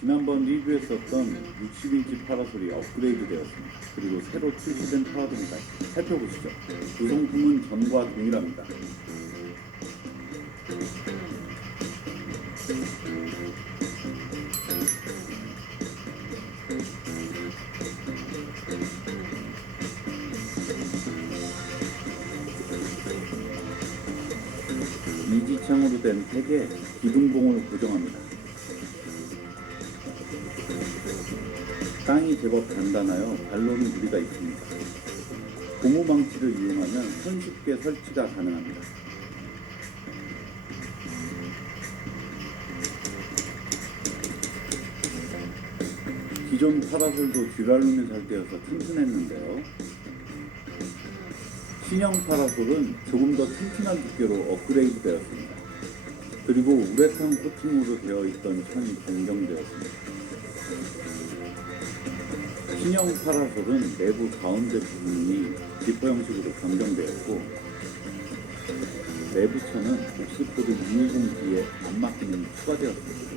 지난번 리뷰했었던 60인치 파라솔이 업그레이드 되었습니다. 그리고 새로 출시된 파라솔입니다. 살펴보시죠. 구성품은 전과 동일합니다. 이지창으로 된 팩에 기둥봉을 고정합니다. 땅이 제법 단단하여 발로는 무리가 있습니다. 고무망치를 이용하면 손쉽게 설치가 가능합니다. 기존 파라솔도 듀랄룸에 설계여서 튼튼했는데요. 신형 파라솔은 조금 더 튼튼한 두께로 업그레이드 되었습니다. 그리고 우레탄 코팅으로 되어 있던 천이 변경되었습니다. 신형 파라솔은 내부 가운데 부분이 지퍼 형식으로 변경되었고 내부 천은 옥스포드 220D에 안 막히는 추가되었습니다.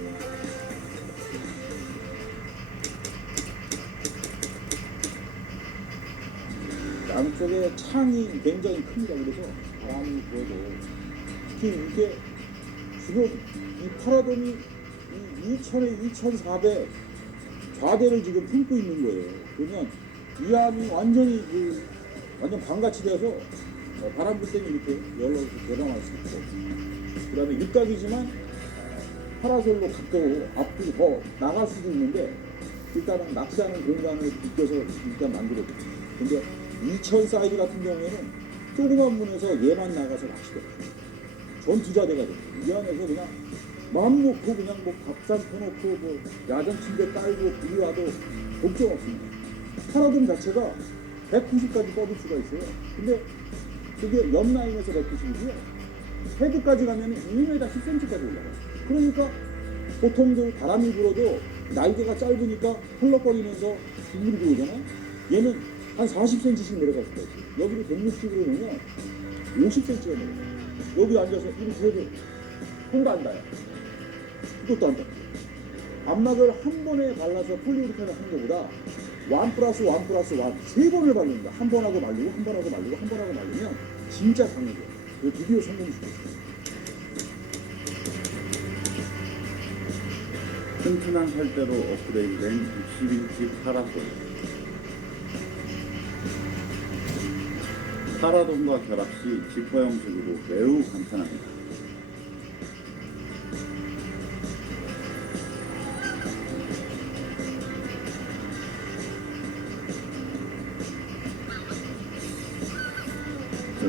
양쪽에 창이 굉장히 큽니다. 그래서 바람이 불어도 특히 이게 주로 이 파라돔이 이 2000에 2400 좌대를 지금 품고 있는 거예요. 그러면 이 안이 완전히 그 완전 반같이 돼서 어, 바람 불 때는 이렇게 열어서 대담할 수 있고 그 다음에 육각이지만 파라솔로 가까워 앞으로 더 나갈 수도 있는데 일단은 낚시하는 공간을 비껴서 일단 만들어줘요. 근데 2000 사이즈 같은 경우에는 조그만 문에서 얘만 나가서 낚시돼. 전투자대가 돼. 이 안에서 그냥 마음 놓고 그냥 뭐 밥상 펴놓고 뭐 야전 침대 깔고 불이 와도 걱정 없습니다. 파라돔 자체가 190까지 뻗을 수가 있어요. 근데 그게 옆 라인에서 190이고요. 헤드까지 가면 1m 10cm까지 올라가요. 그러니까 보통들 바람이 불어도 날개가 짧으니까 펄럭거리면서 주물이 들어오잖아. 얘는 한 40cm씩 내려갈 수가 있어요. 여기를 160으로 놓으면 50cm가 내려가요. 여기 앉아서 이렇게 해도 손도 안 닿아요. 이것도 안 닿아요. 암막을 한 번에 발라서 폴리우리탄을 하는 것보다 원 플러스 원 플러스 원세 번을 바릅니다. 한 번 하고 말리고 한 번 하고 말리고 한 번 하고 말리면 진짜 강해져요. 그래서 드디어 성공시켰어요. 튼튼한 살대로 업그레이드된 60인치 파라솔. 파라돔과 결합 시 지퍼 형식으로 매우 간편합니다.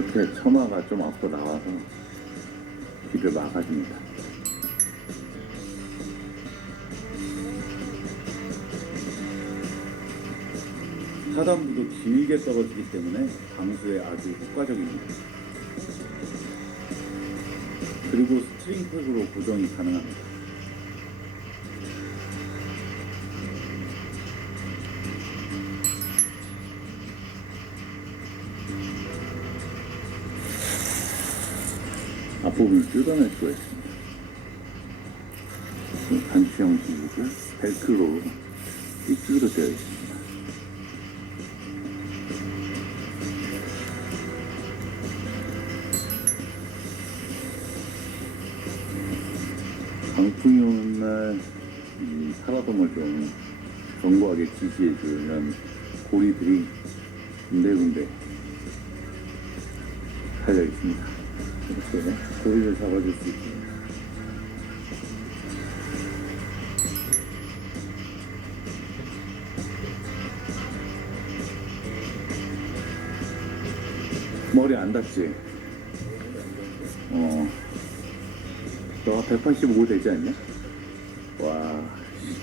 이렇게 처마가 좀 앞으로 나와서 길을 막아줍니다. 하단부도 길게 떨어지기 때문에 방수에 아주 효과적입니다. 그리고 스트링팩으로 고정이 가능합니다. 앞부분을 뜯어낼 수가 있습니다. 이 단추 형식이고요. 벨크로 이쪽으로 되어 있습니다. 강풍이 오는 날, 이 사라돔을 좀 견고하게 지지해주는 고리들이 군데군데 달려 있습니다. 이렇게 고리를 잡아줄 수 있습니다. 머리 안 닿지? 어. 너185 되지 않냐? 와,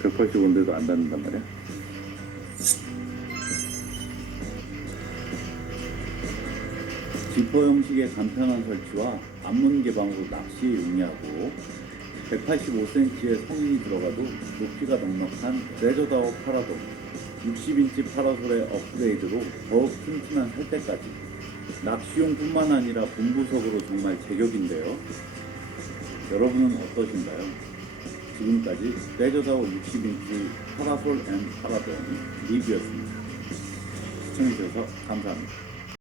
185인데도 안 닿는단 말이야? 지퍼 형식의 간편한 설치와 앞문 개방으로 낚시에 용이하고 185cm의 성인이 들어가도 높이가 넉넉한 레저다워 파라솔 60인치 파라솔의 업그레이드로 더욱 튼튼한 살때까지 낚시용뿐만 아니라 본부석으로 정말 제격인데요. 여러분은 어떠신가요? 지금까지 레저다워 60인치 파라솔 앤 파라돈 리뷰였습니다. 시청해주셔서 감사합니다.